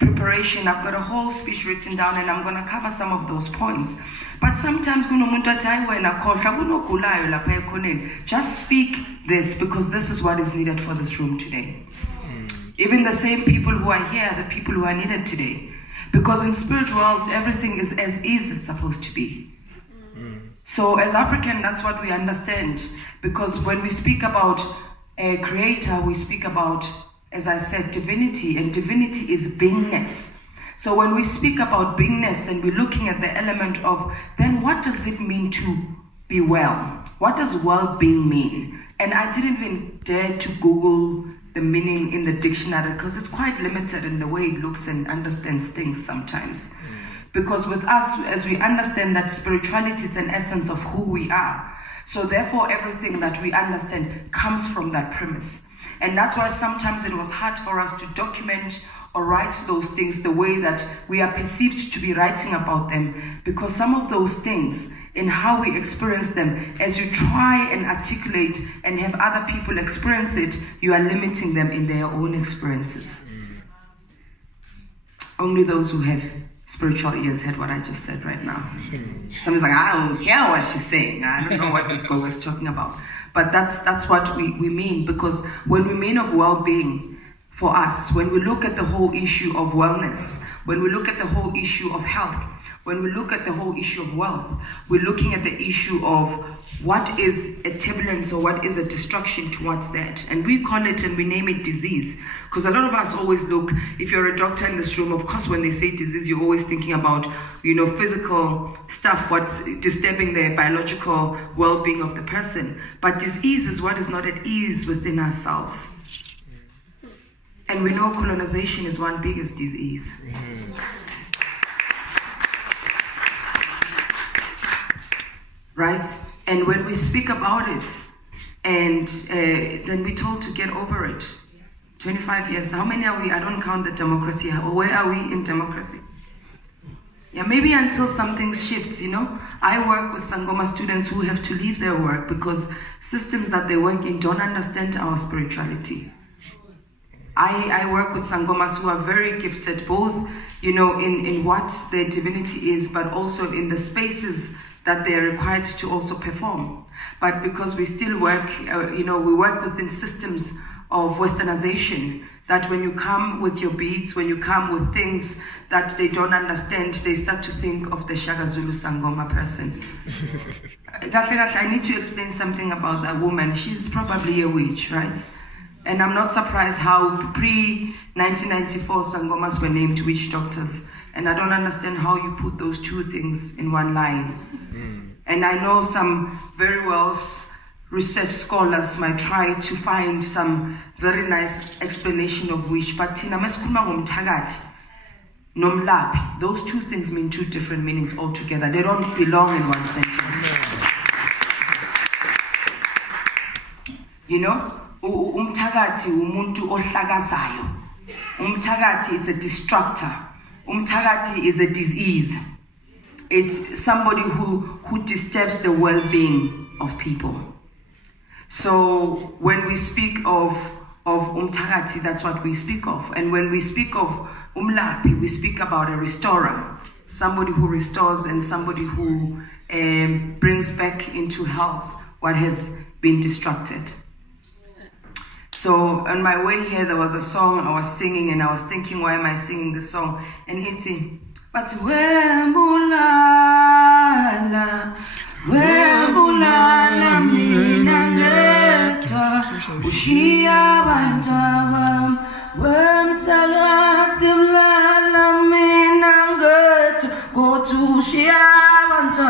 preparation, I've got a whole speech written down, and I'm going to cover some of those points. But sometimes just speak this, because this is what is needed for this room today. Even the same people who are here, the people who are needed today. Because in spirit worlds, everything is as it's supposed to be. So as African, that's what we understand. Because when we speak about a creator, we speak about, as I said, divinity, and divinity is beingness. So when we speak about beingness and we're looking at the element of, then what does it mean to be well? What does well-being mean? And I didn't even dare to Google the meaning in the dictionary, because it's quite limited in the way it looks and understands things sometimes. Because with us, as we understand that spirituality is an essence of who we are, so therefore everything that we understand comes from that premise. And that's why sometimes it was hard for us to document or write those things the way that we are perceived to be writing about them, because some of those things, in how we experience them, as you try and articulate and have other people experience it, you are limiting them in their own experiences. Only those who have spiritual ears heard what I just said right now. Somebody's like, I don't hear what she's saying. I don't know what this girl is talking about. But that's what we mean, because when we mean of well-being, for us, when we look at the whole issue of wellness, when we look at the whole issue of health, when we look at the whole issue of wealth, we're looking at the issue of what is a turbulence or what is a destruction towards that. And we call it and we name it disease. Because a lot of us always look, if you're a doctor in this room, of course, when they say disease, you're always thinking about, physical stuff, what's disturbing the biological well-being of the person. But disease is what is not at ease within ourselves. And we know colonization is one biggest disease. Right? And when we speak about it, and then we're told to get over it. 25 years, how many are we? I don't count the democracy. Where are we in democracy? Yeah, maybe until something shifts, I work with Sangoma students who have to leave their work because systems that they work in don't understand our spirituality. I work with Sangomas who are very gifted, both, in what their divinity is, but also in the spaces that they're required to also perform. But because we still work, we work within systems of westernization, that when you come with your beads, when you come with things that they don't understand, they start to think of the Shaka Zulu Sangoma person. I need to explain something about that woman. She's probably a witch, right? And I'm not surprised how pre-1994 Sangomas were named witch doctors. And I don't understand how you put those two things in one line. And I know some very well research scholars might try to find some very nice explanation of witch, but those two things mean two different meanings altogether. They don't belong in one sentence. Umthakathi umuntu ohlakazayo. Umthakathi is a destructor. Umthakathi is a disease. It's somebody who disturbs the well-being of people. So when we speak of umthakathi, that's what we speak of. And when we speak of umlapi, we speak about a restorer, somebody who restores and somebody who brings back into health what has been destructed. So on my way here, there was a song I was singing, and I was thinking, why am I singing this song? And it's but wembulala mina ngethwa ushiya bantu wemthakathi mlala mina ngethwa kodwa ushiya bantu